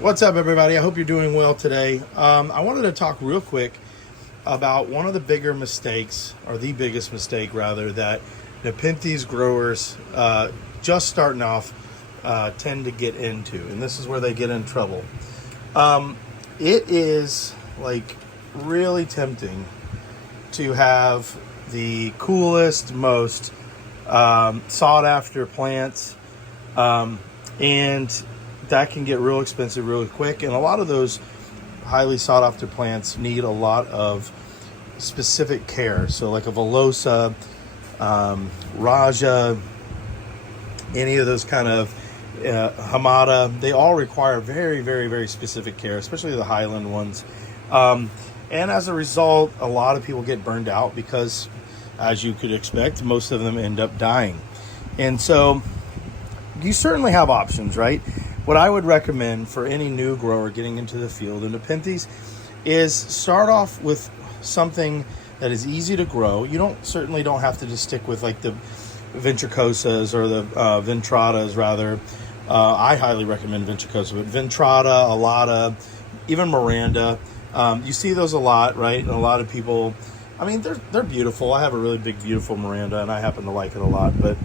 What's up, everybody? I hope you're doing well today. I wanted to talk real quick about one of the bigger mistakes, or the biggest mistake rather, that Nepenthes growers just starting off tend to get into, and this is where they get in trouble. It is like really tempting to have the coolest, most sought after plants, and that can get real expensive really quick. And a lot of those highly sought after plants need a lot of specific care. So like a Velosa, Rajah, any of those kind of Hamada, they all require very, very, very specific care, especially the Highland ones. And as a result, a lot of people get burned out because, as you could expect, most of them end up dying. And so you certainly have options, right? What I would recommend for any new grower getting into the field in Nepenthes is start off with something that is easy to grow. You certainly don't have to just stick with like the ventricosas or the ventratas rather. I highly recommend ventricosa, but ventrata, alata, even Miranda. You see those a lot, right? And a lot of people, I mean, they're beautiful. I have a really big, beautiful Miranda, and I happen to like it a lot. But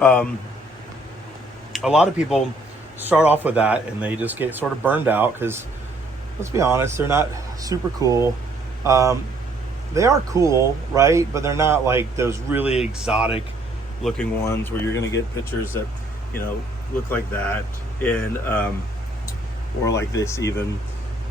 a lot of people start off with that, and they just get sort of burned out because, let's be honest, they're not super cool. They are cool, right? But they're not like those really exotic looking ones where you're going to get pictures that, look like that, and or like this even.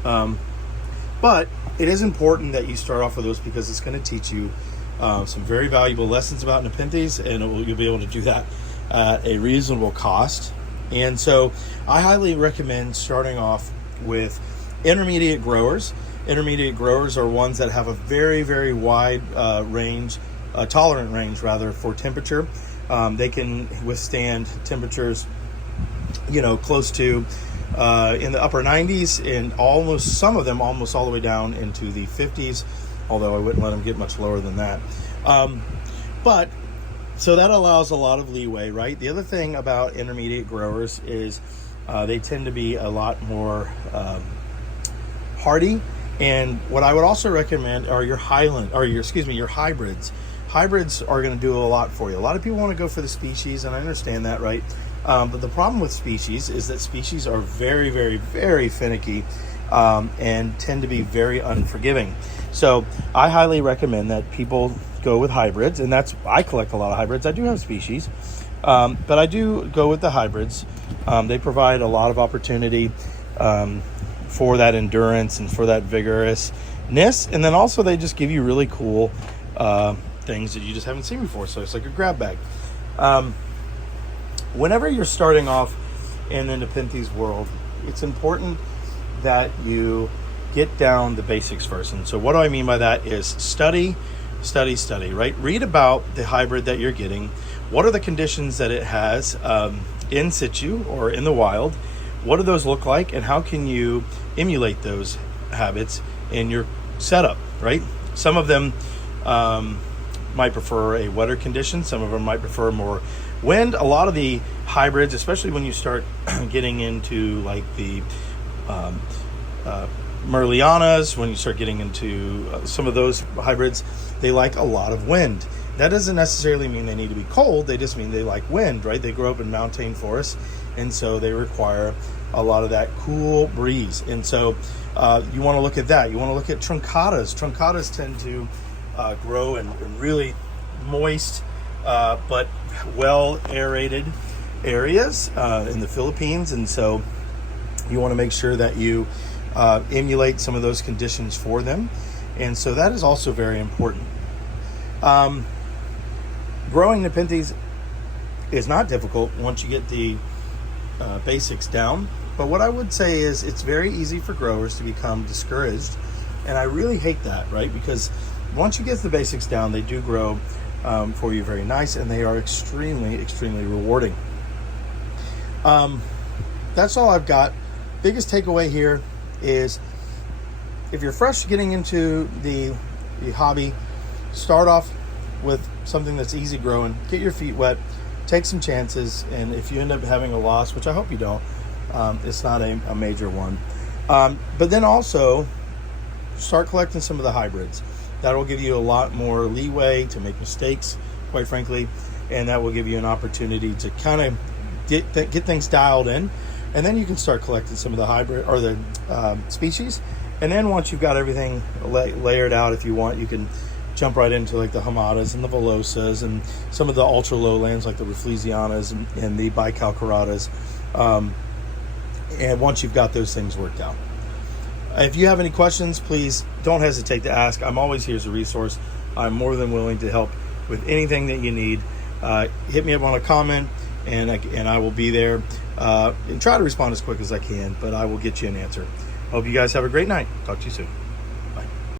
But it is important that you start off with those because it's going to teach you some very valuable lessons about Nepenthes, and you'll be able to do that at a reasonable cost. And so I highly recommend starting off with intermediate growers. Intermediate growers are ones that have a very, very wide range, tolerant range rather, for temperature. They can withstand temperatures, close to in the upper 90s, and some of them almost all the way down into the 50s, although I wouldn't let them get much lower than that. So that allows a lot of leeway, right? The other thing about intermediate growers is they tend to be a lot more hardy. And what I would also recommend are your your hybrids. Hybrids are going to do a lot for you. A lot of people want to go for the species, and I understand that, right? But the problem with species is that species are very, very, very finicky and tend to be very unforgiving. So I highly recommend that people go with hybrids, and I collect a lot of hybrids. I do have species, but I do go with the hybrids. They provide a lot of opportunity for that endurance and for that vigorousness, and then also they just give you really cool things that you just haven't seen before. So it's like a grab bag. Whenever you're starting off in the Nepenthes world, it's important that you get down the basics first. And so what do I mean by that is study, right? Read about the hybrid that you're getting. What are the conditions that it has in situ or in the wild? What do those look like, and how can you emulate those habits in your setup, right? Some of them might prefer a wetter condition. Some of them might prefer more wind. A lot of the hybrids, especially when you start getting into like the Merlianas, when you start getting into some of those hybrids, they like a lot of wind. That doesn't necessarily mean they need to be cold. They just mean they like wind, right? They grow up in montane forests, and so they require a lot of that cool breeze. And so you want to look at that. You want to look at truncatas. Truncatas tend to grow in really moist but well aerated areas in the Philippines, and so you want to make sure that you emulate some of those conditions for them. And so that is also very important. Growing Nepenthes is not difficult once you get the basics down, but what I would say is it's very easy for growers to become discouraged, and I really hate that, right? Because once you get the basics down, they do grow for you very nice, and they are extremely, extremely rewarding. That's all I've got. Biggest takeaway here is if you're fresh getting into the hobby, start off with something that's easy growing, get your feet wet, take some chances, and if you end up having a loss, which I hope you don't, It's not a major one. But then also start collecting some of the hybrids. That will give you a lot more leeway to make mistakes, quite frankly, and that will give you an opportunity to kind of get things dialed in. And then you can start collecting some of the hybrid or the species. And then once you've got everything layered out, if you want, you can jump right into like the Hamadas and the Velosas and some of the ultra lowlands like the Rafflesianas and the Bicalcaratas. And once you've got those things worked out. If you have any questions, please don't hesitate to ask. I'm always here as a resource. I'm more than willing to help with anything that you need. Hit me up on a comment, and I will be there and try to respond as quick as I can, but I will get you an answer. Hope you guys have a great night. Talk to you soon.